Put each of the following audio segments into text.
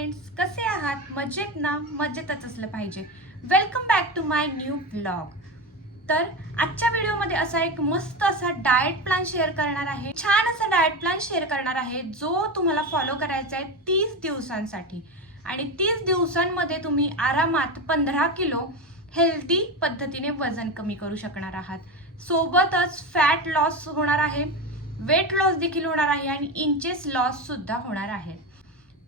Friends कसे आहात? मजेत ना? मजेतच असलं पाहिजे. Welcome back to my new blog तर आजच्या व्हिडिओमध्ये असा एक मस्त असा डाएट प्लॅन शेअर करणार आहे. छान असा डाएट प्लॅन शेअर करणार आहे जो तुम्हाला फॉलो करायचा आहे तीस दिवसांसाठी. आणि तीस दिवसांमध्ये तुम्ही आरामात पंधरा किलो हेल्दी पद्धतीने वजन कमी करू शकणार आहात. सोबतच फॅट लॉस होणार आहे वेट लॉस देखील होणार आहे आणि इंचेस लॉस सुद्धा होणार आहे.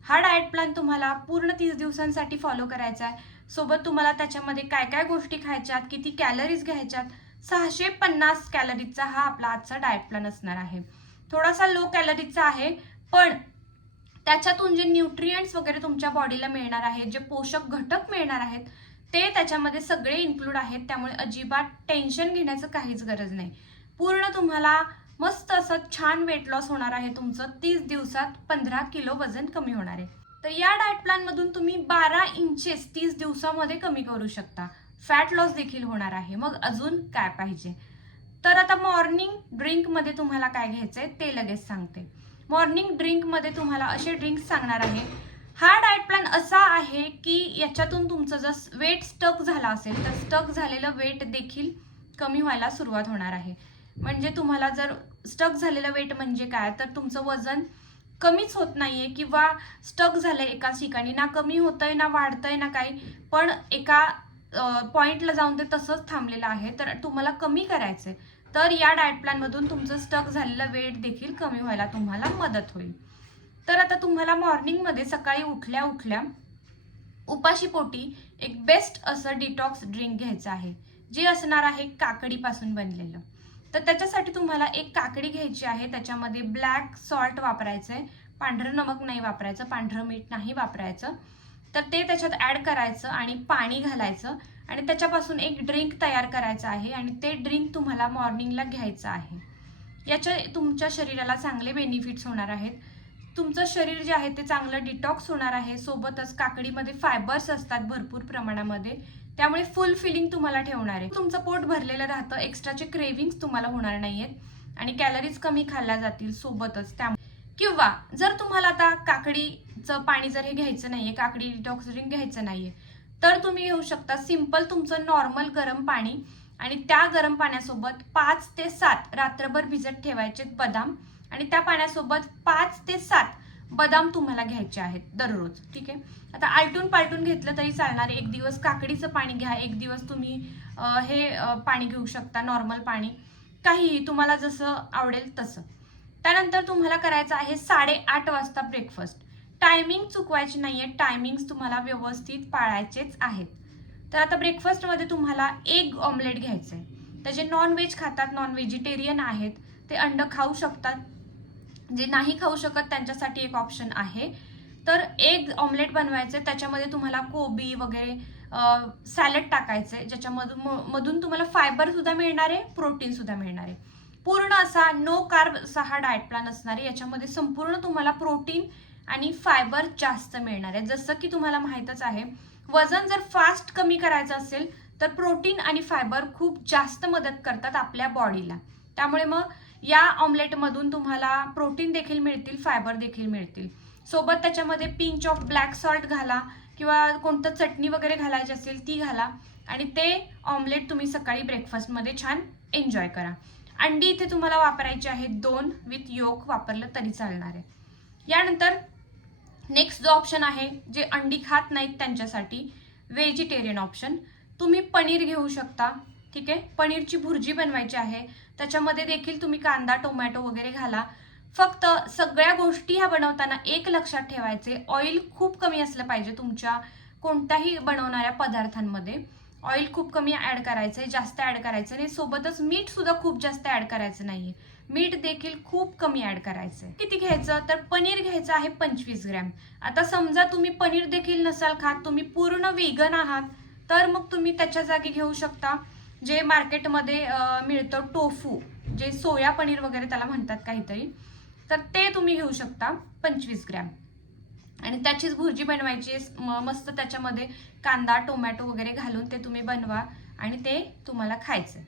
हा डाएट प्लॅन तुम्हाला पूर्ण तीस दिवसांसाठी फॉलो करायचा आहे. सोबत तुम्हाला त्याच्यामध्ये काय काय गोष्टी खायच्यात किती कॅलरीज घ्यायच्यात सहाशे पन्नास कॅलरीजचा हा आपला आजचा डाएट प्लॅन असणार आहे. थोडासा लो कॅलरीजचा आहे पण त्याच्यातून जे न्यूट्रियंट्स वगैरे तुमच्या बॉडीला मिळणार आहेत जे पोषक घटक मिळणार आहेत ते त्याच्यामध्ये सगळे इन्क्लूड आहेत. त्यामुळे अजिबात टेन्शन घेण्याचं काहीच गरज नाही. पूर्ण तुम्हाला मस्त असं छान वेट लॉस होणार आहे तुमचं. तीस दिवसात पंधरा किलो वजन कमी होणार आहे. तर या डाएट प्लॅनमधून तुम्ही बारा इंचेस तीस दिवसामध्ये कमी करू शकता. फॅट लॉस देखील होणार आहे. मग अजून काय पाहिजे? तर आता मॉर्निंग ड्रिंकमध्ये तुम्हाला काय घ्यायचं आहे ते लगेच सांगते. मॉर्निंग ड्रिंकमध्ये तुम्हाला असे ड्रिंक्स सांगणार आहे. हा डाएट प्लॅन असा आहे की याच्यातून तुमचं जर वेट स्टक झाला असेल तर स्टक झालेलं वेट देखील कमी व्हायला सुरुवात होणार आहे. म्हणजे तुम्हाला जर स्टक झालेलं वेट म्हणजे काय? तर तुमचं वजन कमीच होत नाहीये किंवा स्टक झालंय एकाच ठिकाणी. ना कमी होतंय ना वाढतंय ना काही. पण एका पॉईंटला जाऊन ते तसंच थांबलेलं आहे. तर तुम्हाला कमी करायचं आहे तर या डाएट प्लॅनमधून तुमचं स्टक झालेलं वेट देखील कमी व्हायला तुम्हाला मदत होईल. तर आता तुम्हाला मॉर्निंगमध्ये सकाळी उठल्या उठल्या उपाशी पोटी एक बेस्ट असं डिटॉक्स ड्रिंक घ्यायचं आहे. जे असणार आहे काकडीपासून बनलेलं. तर त्याच्यासाठी तुम्हाला एक काकडी घ्यायची आहे. त्याच्यामध्ये ब्लॅक सॉल्ट वापरायचं आहे पांढरं नमक नाही वापरायचं. पांढरं मीठ नाही वापरायचं. तर ते त्याच्यात ॲड करायचं आणि पाणी घालायचं. आणि त्याच्यापासून एक ड्रिंक तयार करायचं आहे आणि ते ड्रिंक तुम्हाला मॉर्निंगला घ्यायचं आहे. याच्या तुमच्या शरीराला चांगले बेनिफिट्स होणार आहेत. तुमचं शरीर जे आहे ते चांगलं डिटॉक्स होणार आहे. सोबतच काकडीमध्ये फायबर्स असतात भरपूर प्रमाणामध्ये. त्यामुळे फुल फिलिंग तुम्हाला ठेवणार आहे. तुमचं पोट भरलेलं राहतं एक्स्ट्राचे क्रेविंग्स तुम्हाला होणार नाहीयेत. आणि कॅलरीज कमी खाल्ल्या जातील सोबतच. त्यामुळे किंवा जर तुम्हाला आता काकडीचं पाणी जर हे घ्यायचं नाहीये काकडी डिटॉक्स ड्रिंक घ्यायचं नाहीये तर तुम्ही घेऊ शकता सिंपल तुमचं नॉर्मल गरम पाणी. आणि त्या गरम पाण्यासोबत पाच ते सात रात्रभर भिजत ठेवायचे बदाम. आणि त्या पाण्यासोबत पाच ते सात बदाम तुम्हाला घ्यायचे आहेत दररोज ठीक आहे? आता आलटून पालटून घेतलं तरी चालणार एक दिवस काकडीचं पाणी घ्या एक दिवस तुम्ही हे पाणी घेऊ शकता नॉर्मल पाणी. काहीही तुम्हाला जसं आवडेल तसं. त्यानंतर तुम्हाला करायचं आहे साडेआठ वाजता ब्रेकफास्ट टायमिंग चुकवायची आहेत टायमिंग्स तुम्हाला व्यवस्थित पाळायचेच आहेत. तर आता ब्रेकफास्टमध्ये तुम्हाला एग ऑमलेट घ्यायचं आहे तर जे नॉन व्हेज खातात नॉन व्हेजिटेरियन आहेत ते अंड खाऊ शकतात. जे नाही खाऊ शकत त्यांच्यासाठी एक ऑप्शन आहे. तर एक ऑमलेट बनवायचे त्याच्यामध्ये तुम्हाला कोबी वगैरे सॅलड टाकायचे ज्याच्यामधून म- मधून तुम्हाला फायबरसुद्धा मिळणार आहे प्रोटीनसुद्धा मिळणार. आहे पूर्ण असा नो कार्ब असा हा डाएट प्लॅन असणार आहे. याच्यामध्ये संपूर्ण तुम्हाला प्रोटीन आणि फायबर जास्त मिळणार आहे. जसं की तुम्हाला माहीतच आहे वजन जर फास्ट कमी करायचं असेल तर प्रोटीन आणि फायबर खूप जास्त मदत करतात आपल्या बॉडीला त्यामुळे मग या ऑमलेटमधून तुम्हाला प्रोटीन देखील मिळतील फायबर देखील मिळतील. सोबत त्याच्यामध्ये पिंच ऑफ ब्लॅक सॉल्ट घाला किंवा कोणतं चटणी वगैरे घालायची असेल ती घाला. आणि ते ऑमलेट तुम्ही सकाळी ब्रेकफास्टमध्ये छान एन्जॉय करा. अंडी इथे तुम्हाला वापरायची आहे दोन विथ योक वापरलं तरी चालणार आहे. यानंतर नेक्स्ट जो ऑप्शन आहे जे अंडी खात नाहीत त्यांच्यासाठी व्हेजिटेरियन ऑप्शन तुम्ही पनीर घेऊ शकता. ठीक आहे? पनीरची भुर्जी बनवायची आहे. त्याच्यामध्ये देखील तुम्ही कांदा टोमॅटो वगैरे घाला. फक्त सगळ्या गोष्टी ह्या बनवताना एक लक्षात ठेवायचे. ऑइल खूप कमी असलं पाहिजे तुमच्या कोणत्याही बनवणाऱ्या पदार्थांमध्ये. ऑइल खूप कमी ॲड करायचं आहे जास्त ॲड करायचं नाही सोबतच मीठ सुद्धा खूप जास्त ॲड करायचं नाही मीठ देखील खूप कमी ॲड करायचं आहे किती घ्यायचं? तर पनीर घ्यायचं आहे पंचवीस ग्रॅम. आता समजा तुम्ही पनीर देखील नसाल खात तुम्ही पूर्ण वेगन आहात तर मग तुम्ही त्याच्या जागी घेऊ शकता. जे मार्केटमध्ये मिळतं टोफू जे सोया पनीर वगैरे त्याला म्हणतात काहीतरी तर ते तुम्ही घेऊ शकता पंचवीस ग्रॅम. आणि त्याचीच भुर्जी बनवायची म- मस्त त्याच्यामध्ये कांदा टोमॅटो वगैरे घालून ते तुम्ही बनवा आणि ते तुम्हाला खायचं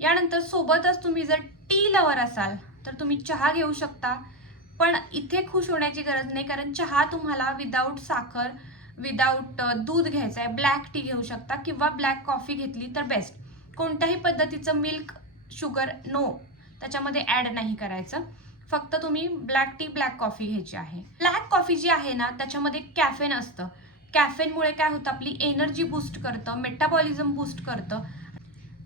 यानंतर सोबतच तुम्ही जर टी लवर असाल तर तुम्ही चहा घेऊ शकता. पण इथे खुश होण्याची गरज नाही कारण चहा तुम्हाला विदाऊट साखर विदाऊट दूध घ्यायचं आहे. ब्लॅक टी घेऊ शकता किंवा ब्लॅक कॉफी घेतली तर बेस्ट कोणत्याही पद्धतीचं मिल्क शुगर नो त्याच्यामध्ये ॲड नाही करायचं. फक्त तुम्ही ब्लॅक टी ब्लॅक कॉफी घ्यायची आहे. ब्लॅक कॉफी जी आहे ना त्याच्यामध्ये कॅफेन असतं. कॅफेनमुळे काय होतं आपली एनर्जी बूस्ट करतं मेटाबॉलिझम बूस्ट करतं.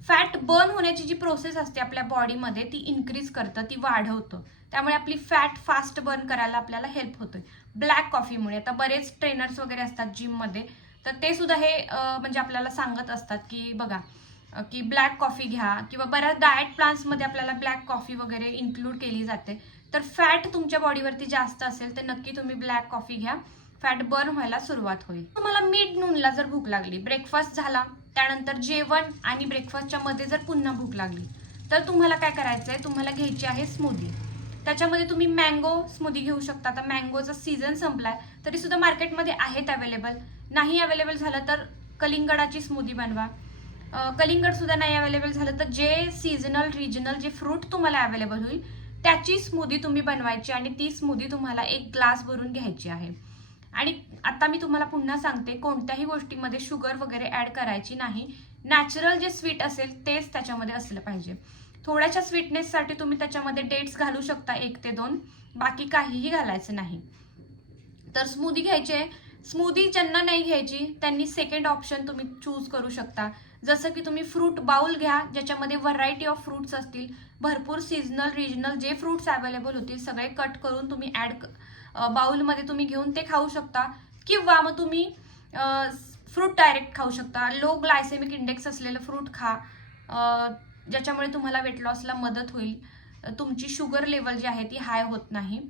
फॅट बर्न होण्याची जी प्रोसेस असते आपल्या बॉडीमध्ये ती इन्क्रीज करतं ती वाढवतं. त्यामुळे आपली फॅट फास्ट बर्न करायला आपल्याला हेल्प होतोय. ब्लॅक कॉफीमुळे आता बरेच ट्रेनर्स वगैरे असतात जिममध्ये तर ते सुद्धा हे म्हणजे आपल्याला सांगत असतात की बघा की ब्लॅक कॉफी घ्या किंवा बऱ्याच डाएट प्लान्समध्ये आपल्याला ब्लॅक कॉफी वगैरे इन्क्लूड केली जाते. तर फॅट तुमच्या बॉडीवरती जास्त असेल तर नक्की तुम्ही ब्लॅक कॉफी घ्या. फॅट बर्न व्हायला सुरुवात होईल. तुम्हाला मिड नूनला जर भूक लागली ब्रेकफास्ट झाला त्यानंतर जेवण आणि ब्रेकफास्टच्या मध्ये जर पुन्हा भूक लागली तर तुम्हाला काय करायचं आहे तुम्हाला घ्यायची आहे स्मूदी त्याच्यामध्ये तुम्ही मँगो स्मूदी घेऊ शकता. आता मँगोचा सीझन संपलाय तरी सुद्धा मार्केटमध्ये आहेत अवेलेबल नाही अवेलेबल झालं तर कलिंगडाची स्मूदी बनवा. कलिंगड सुद्धा नाही अवेलेबल झालं तर जे सीझनल रिजनल जे फ्रूट तुम्हाला अवेलेबल होईल त्याची स्मूदी तुम्ही बनवायची आणि ती स्मूदी तुम्हाला एक ग्लास भरून घ्यायची आहे. आणि आता मी तुम्हाला पुन्हा सांगते कोणत्याही गोष्टीमध्ये शुगर वगैरे ऍड करायची नाही. नॅचरल जे स्वीट असेल तेच त्याच्यामध्ये असलं पाहिजे. थोड्याशा स्वीटनेससाठी तुम्ही त्याच्यामध्ये डेट्स घालू शकता एक ते दोन. बाकी काहीही घालायचं नाही. तर स्मूदी घ्यायची आहे. स्मूदी ज्यांना नाही घ्यायची त्यांनी सेकंड ऑप्शन तुम्ही चूज करू शकता. जसं की तुम्ही फ्रूट बाउल घ्या ज्याच्यामध्ये व्हरायटी ऑफ फ्रूट्स असतील भरपूर सीझनल रिजनल जे फ्रूट्स अवेलेबल होतील सगळे कट करून तुम्ही ॲड बाउलमध्ये तुम्ही घेऊन ते खाऊ शकता. किंवा मग तुम्ही फ्रूट डायरेक्ट खाऊ शकता. लो ग्लायसेमिक इंडेक्स असलेलं फ्रूट खा. ज्याच्यामुळे तुम्हाला वेट लॉसला मदत होईल. तुमची शुगर लेवल जी आहे ती हाय होत नाही.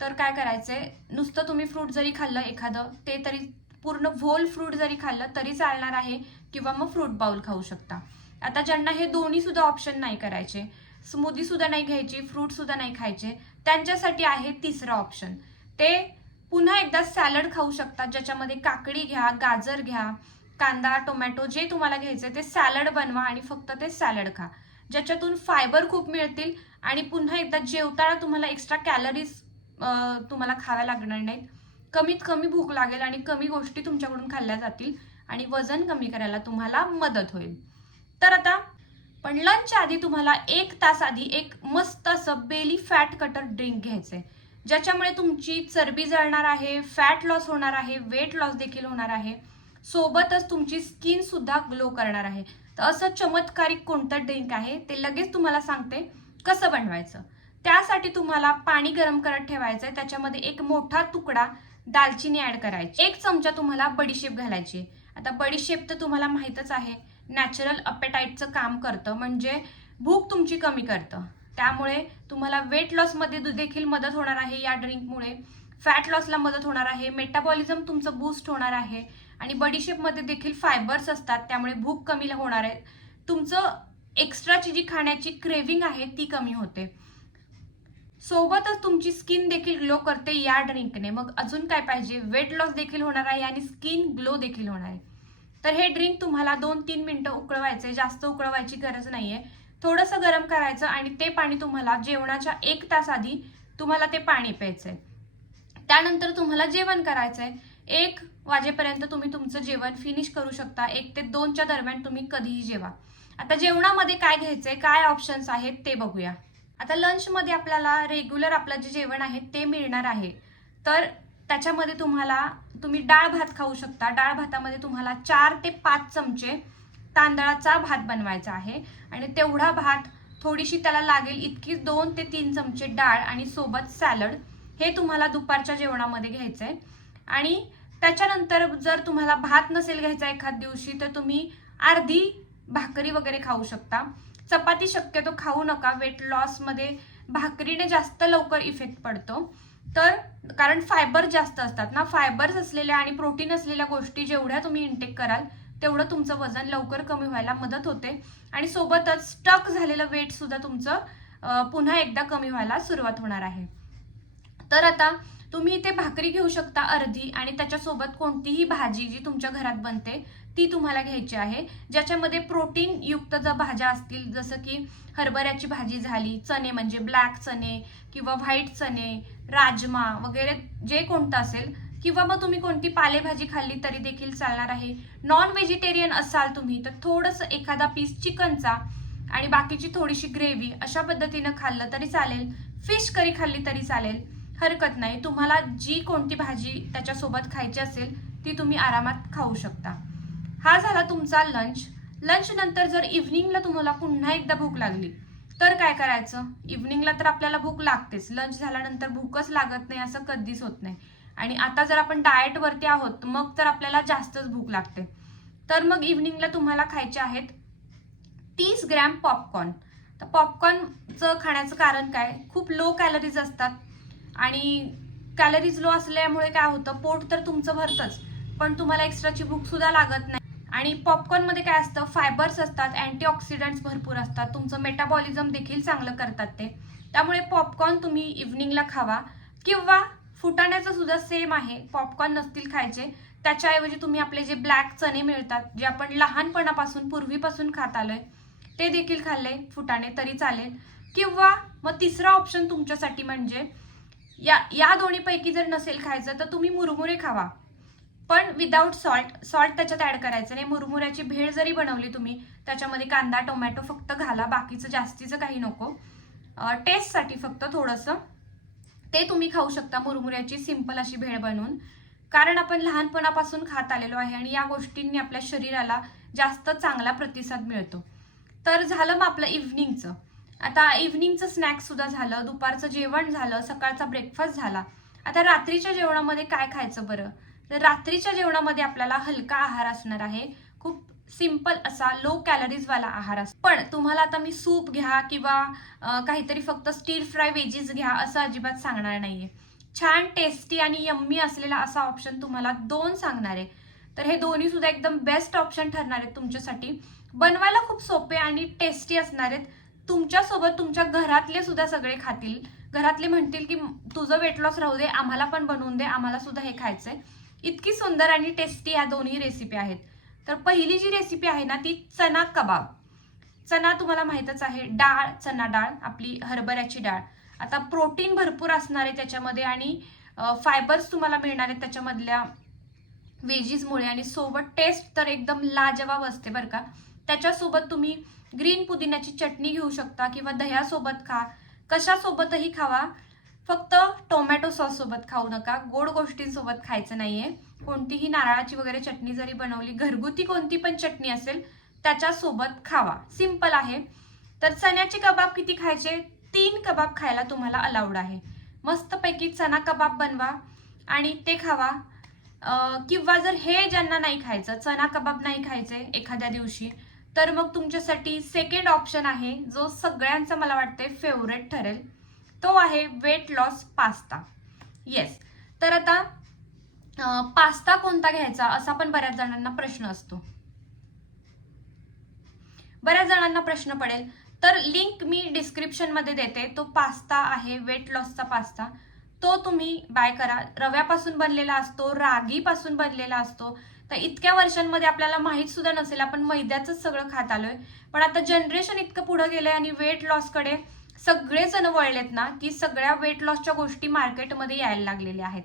तर काय करायचंय? नुसतं तुम्ही फ्रूट जरी खाल्लं एखादं ते तरी पूर्ण व्होल फ्रूट जरी खाल्लं तरी चालणार आहे. किंवा मग फ्रूट बाउल खाऊ शकता. आता ज्यांना हे दोन्ही सुद्धा ऑप्शन नाही करायचे स्मूदी सुद्धा नाही घ्यायची फ्रूट सुद्धा नाही खायचे त्यांच्यासाठी आहे तिसरं ऑप्शन ते पुन्हा एकदा सॅलड खाऊ शकतात ज्याच्यामध्ये काकडी घ्या गाजर घ्या कांदा टोमॅटो जे तुम्हाला घ्यायचे ते सॅलड बनवा आणि फक्त ते सॅलड खा. ज्याच्यातून फायबर खूप मिळतील आणि पुन्हा एकदा जेवताना तुम्हाला एक्स्ट्रा कॅलरीज तुम्हाला खाव्या लागणार नाहीत. कमीत कमी भूक लागेल आणि कमी गोष्टी तुमच्याकडून खाल्ल्या जातील. आणि वजन कमी करायला तुम्हाला मदत होईल. तर आता पण लंचच्या आधी तुम्हाला एक तास आधी एक मस्त असं बेली फॅट कटर ड्रिंक घ्यायचं आहे ज्याच्यामुळे तुमची चरबी जळणार आहे फॅट लॉस होणार आहे वेट लॉस देखील होणार आहे. सोबतच तुमची स्किन सुद्धा ग्लो करणार आहे. तर असं चमत्कारिक कोणतं ड्रिंक आहे ते लगेच तुम्हाला सांगते कसं बनवायचं. त्यासाठी तुम्हाला पाणी गरम करत ठेवायचं आहे त्याच्यामध्ये एक मोठा तुकडा दालचिनी ॲड करायची. एक चमचा तुम्हाला बडीशेप घालायची आता बडीशेप तर तुम्हाला माहीतच आहे. नॅचरल अपेटाईटचं काम करतं म्हणजे भूक तुमची कमी करतं. त्यामुळे तुम्हाला वेट लॉसमध्ये देखील मदत होणार आहे या ड्रिंकमुळे फॅट लॉसला मदत होणार आहे मेटाबॉलिझम तुमचं बूस्ट होणार आहे आणि बडीशेपमध्ये देखील फायबर्स असतात त्यामुळे भूक कमी होणार आहे. तुमचं एक्स्ट्राची जी खाण्याची क्रेविंग आहे ती कमी होते. सोबतच तुमची स्किन देखील ग्लो करते या ड्रिंकने. मग अजून काय पाहिजे? वेट लॉस देखील होणार आहे आणि स्किन ग्लो देखील होणार आहे. तर हे ड्रिंक तुम्हाला दोन तीन मिनिटं उकळवायचे जास्त उकळवायची गरज नाहीये. थोडंसं गरम करायचं आणि ते पाणी तुम्हाला जेवणाच्या एक तास आधी तुम्हाला ते पाणी प्यायचंय. त्यानंतर तुम्हाला जेवण करायचंय. एक वाजेपर्यंत तुम्ही तुमचं जेवण फिनिश करू शकता. एक ते दोनच्या दरम्यान तुम्ही कधीही जेवा. आता जेवणामध्ये काय घ्यायचंय? काय ऑप्शन्स आहेत ते बघूया. आता लंचमध्ये आपल्याला रेग्युलर आपलं जे जेवण आहे ते मिळणार आहे. तर त्याच्यामध्ये तुम्हाला तुम्ही डाळ भात खाऊ शकता. डाळ भातामध्ये तुम्हाला चार ते पाच चमचे तांदळाचा भात बनवायचा आहे. आणि तेवढा भात थोडीशी त्याला लागेल इतकी दोन ते तीन चमचे डाळ आणि सोबत सॅलड हे तुम्हाला दुपारच्या जेवणामध्ये घ्यायचं आहे आणि त्याच्यानंतर जर तुम्हाला भात नसेल घ्यायचा एखाद दिवशी तर तुम्ही अर्धी भाकरी वगैरे खाऊ शकता. चपाती शक्यतो खाऊ नका. वेट लॉसमध्ये भाकरीने जास्त लवकर इफेक्ट पडतो. तर कारण फायबर जास्त असतात ना फायबर्स असलेल्या आणि प्रोटीन असलेल्या गोष्टी जेवढ्या तुम्ही इंटेक कराल तेवढं तुमचं वजन लवकर कमी व्हायला मदत होते. आणि सोबतच स्टक झालेलं वेट सुद्धा तुमचं पुन्हा एकदा कमी व्हायला सुरुवात होणार आहे. तर आता तुम्ही इथे भाकरी घेऊ शकता अर्धी आणि त्याच्यासोबत कोणतीही भाजी जी तुमच्या घरात बनते ती तुम्हाला घ्यायची आहे. ज्याच्यामध्ये प्रोटीन युक्त भाज्या असतील जसं की हरभऱ्याची भाजी झाली चणे म्हणजे ब्लॅक चणे किंवा व्हाईट चणे राजमा वगैरे जे कोणतं असेल किंवा मग तुम्ही कोणती पालेभाजी खाल्ली तरी देखील चालणार आहे. नॉन व्हेजिटेरियन असाल तुम्ही तर थोडंसं एखादा पीस चिकनचा आणि बाकीची थोडीशी ग्रेव्ही अशा पद्धतीनं खाल्लं तरी चालेल. फिश करी खाल्ली तरी चालेल. हरकत नाही. तुम्हाला जी कोणती भाजी त्याच्यासोबत खायची असेल ती तुम्ही आरामात खाऊ शकता. हा झाला तुमचा लंच लंचनंतर जर इव्हनिंगला तुम्हाला पुन्हा एकदा भूक लागली तर काय करायचं? इव्हनिंगला तर आपल्याला भूक लागतेच. लंच झाल्यानंतर भूकच लागत नाही असं कधीच होत नाही. आणि आता जर आपण डाएटवरती आहोत मग तर आपल्याला जास्तच भूक लागते. तर मग इव्हनिंगला तुम्हाला खायचे आहेत तीस ग्रॅम पॉपकॉर्न तर पॉपकॉर्नचं खाण्याचं कारण काय? खूप लो कॅलरीज असतात. आणि कॅलरीज लो असल्यामुळे काय होतं पोट तर तुमचं भरतंच पण तुम्हाला एक्स्ट्राची भूकसुद्धा लागत नाही. आणि पॉपकॉर्नमध्ये काय असतं फायबर्स असतात अँटीऑक्सिडंट्स भरपूर असतात तुमचं मेटाबॉलिझम देखील चांगलं करतात ते. त्यामुळे पॉपकॉर्न तुम्ही इव्हनिंगला खावा किंवा फुटाण्याचं सुद्धा सेम आहे पॉपकॉर्न नसतील खायचे त्याच्याऐवजी तुम्ही आपले जे ब्लॅक चणे मिळतात जे आपण लहानपणापासून पूर्वीपासून खात आलोय ते देखील खाल्ले फुटाणे तरी चालेल. किंवा मग तिसरा ऑप्शन तुमच्यासाठी म्हणजे या या दोन्हीपैकी जर नसेल खायचं तर तुम्ही मुरमुरे खावा. पण विदाऊट सॉल्ट सॉल्ट त्याच्यात ॲड करायचं नाही. मुरमुऱ्याची भेळ जरी बनवली तुम्ही त्याच्यामध्ये कांदा टोमॅटो फक्त घाला. बाकीचं जास्तीचं काही नको. टेस्टसाठी फक्त थोडंसं ते तुम्ही खाऊ शकता मुरमुऱ्याची सिंपल अशी भेळ बनवून. कारण आपण लहानपणापासून खात आलेलो आहे आणि या गोष्टींनी आपल्या शरीराला जास्त चांगला प्रतिसाद मिळतो. तर झालं मग आपलं इव्हनिंगचं आता इव्हनिंगचं स्नॅक्स सुद्धा झालं दुपारचं जेवण झालं सकाळचा ब्रेकफास्ट झाला. आता रात्रीच्या जेवणामध्ये काय खायचं बरं? तर रात्रीच्या जेवणामध्ये आपल्याला हलका आहार असणार आहे. खूप सिंपल असा लो कॅलरीजवाला आहार असतो पण तुम्हाला आता मी सूप घ्या किंवा काहीतरी फक्त स्टीर फ्राय वेजीस घ्या असं अजिबात सांगणार नाहीये. छान टेस्टी आणि यम्मी असलेला असा ऑप्शन तुम्हाला दोन सांगणार आहे. तर हे दोन्ही सुद्धा एकदम बेस्ट ऑप्शन ठरणार आहेत तुमच्यासाठी. बनवायला खूप सोपे आणि टेस्टी असणार आहेत. तुमच्यासोबत तुमच्या घरातले सुद्धा सगळे खातील. घरातले म्हणतील की तुझं वेट लॉस राहू दे आम्हाला पण बनवून दे आम्हाला सुद्धा हे खायचंय. इतकी सुंदर आणि टेस्टी या दोन्ही रेसिपी आहेत. तर पहिली जी रेसिपी आहे ना ती चना कबाब. चना तुम्हाला माहीतच आहे डाळ चना डाळ आपली हरभऱ्याची डाळ. आता प्रोटीन भरपूर असणार आहे त्याच्यामध्ये आणि फायबर्स तुम्हाला मिळणार आहेत त्याच्यामधल्या वेजीजमुळे आणि सोबत टेस्ट तर एकदम लाजवाब असते बरं का. त्याच्यासोबत तुम्ही ग्रीन पुदिन्याची चटणी घेऊ शकता किंवा दह्यासोबत खा. कशासोबतही खावा. फक्त टोमॅटो सॉससोबत खाऊ नका. गोड गोष्टींसोबत खायचं नाही आहे कोणतीही नारळाची वगैरे चटणी जरी बनवली घरगुती कोणती पण चटणी असेल त्याच्यासोबत खावा. सिंपल आहे. तर चण्याचे कबाब किती खायचे? तीन कबाब खायला तुम्हाला अलाउड आहे. मस्तपैकी चना कबाब बनवा आणि ते खावा. किंवा जर हे ज्यांना नाही खायचं चना कबाब नाही खायचे एखाद्या दिवशी तर मग तुमच्यासाठी सेकंड ऑप्शन आहे जो सगळ्यांचा मला वाटते फेवरेट ठरेल. तो आहे वेट लॉस पास्ता येस तर आता पास्ता कोणता घ्यायचा असा पण बऱ्याच जणांना प्रश्न असतो. बऱ्याच जणांना प्रश्न पडेल. तर लिंक मी डिस्क्रिप्शनमध्ये देते. तो पास्ता आहे वेट लॉसचा पास्ता तो तुम्ही बाय करा. रव्यापासून बनलेला असतो रागीपासून बनलेला असतो. तर इतक्या वर्षांमध्ये आपल्याला माहीत सुद्धा नसेल आपण मैद्याचंच सगळं खात आलोय. पण आता जनरेशन इतकं पुढं गेलंय आणि वेट लॉसकडे सगळेजण वळलेत ना की सगळ्या वेट लॉसच्या गोष्टी मार्केटमध्ये यायला लागलेल्या आहेत.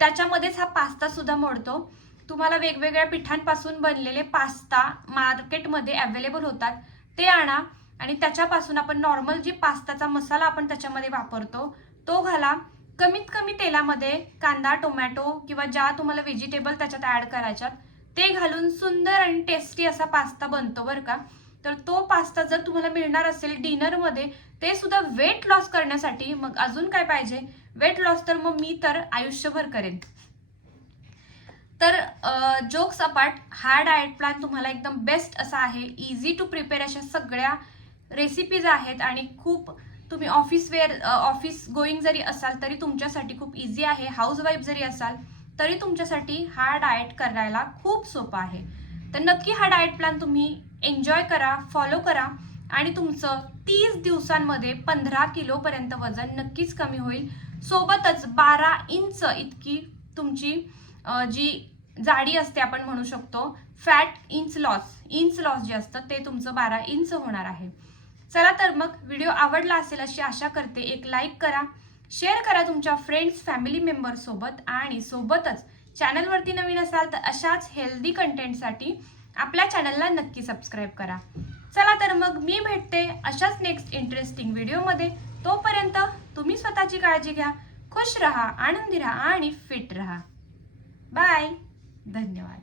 त्याच्यामध्येच हा पास्ता सुद्धा मोडतो. तुम्हाला वेगवेगळ्या पिठांपासून बनलेले पास्ता मार्केटमध्ये अवेलेबल होतात. ते आणा आणि त्याच्यापासून आपण नॉर्मल जी पास्ताचा मसाला आपण त्याच्यामध्ये वापरतो तो घाला. कमीत कमी तेलामध्ये कांदा टोमॅटो किंवा ज्या तुम्हाला व्हेजिटेबल त्याच्यात ॲड करायच्यात ते घालून सुंदर आणि टेस्टी असा पास्ता बनतो बरं का. तर तो पास्ता जर तुम्हाला मिळणार असेल डिनरमध्ये ते सुद्धा वेट लॉस करण्यासाठी मग अजून काय पाहिजे? वेट लॉस तर मग मी तर आयुष्यभर करेन. तर जोक्स अपार्ट हा डाएट प्लॅन तुम्हाला एकदम बेस्ट असा आहे. इझी टू प्रिपेअर अशा सगळ्या रेसिपीज आहेत आणि खूप तुम्ही ऑफिस वेअर ऑफिस गोईंग जरी असाल तरी तुमच्यासाठी खूप इझी आहे. हाऊस वाईफ जरी असाल तरी तुमच्यासाठी हा डाएट करायला खूप सोपा आहे. तर नक्की हा डाएट प्लॅन तुम्ही एन्जॉय करा फॉलो करा आणि तुमचं तीस दिवसांमध्ये पंधरा किलोपर्यंत वजन नक्कीच कमी होईल. सोबतच बारा इंच इतकी तुमची जी जाडी असते आपण म्हणू शकतो fat inch loss inch loss जे असतं ते तुमचं बारा इंच होणार आहे. चला तर मग व्हिडिओ आवडला असेल अशी आशा करते. एक लाईक करा शेअर करा तुमच्या फ्रेंड्स फॅमिली मेंबरसोबत आणि सोबतच चॅनलवरती नवीन असाल तर अशाच हेल्दी कंटेंटसाठी आपल्या चॅनलला नक्की सबस्क्राईब करा. चला तर मग मी भेटते अशाच नेक्स्ट इंटरेस्टिंग व्हिडिओमध्ये तोपर्यंत तुम्ही स्वतःची काळजी घ्या खुश रहा आनंदी राहा आणि फिट रहा. बाय धन्यवाद.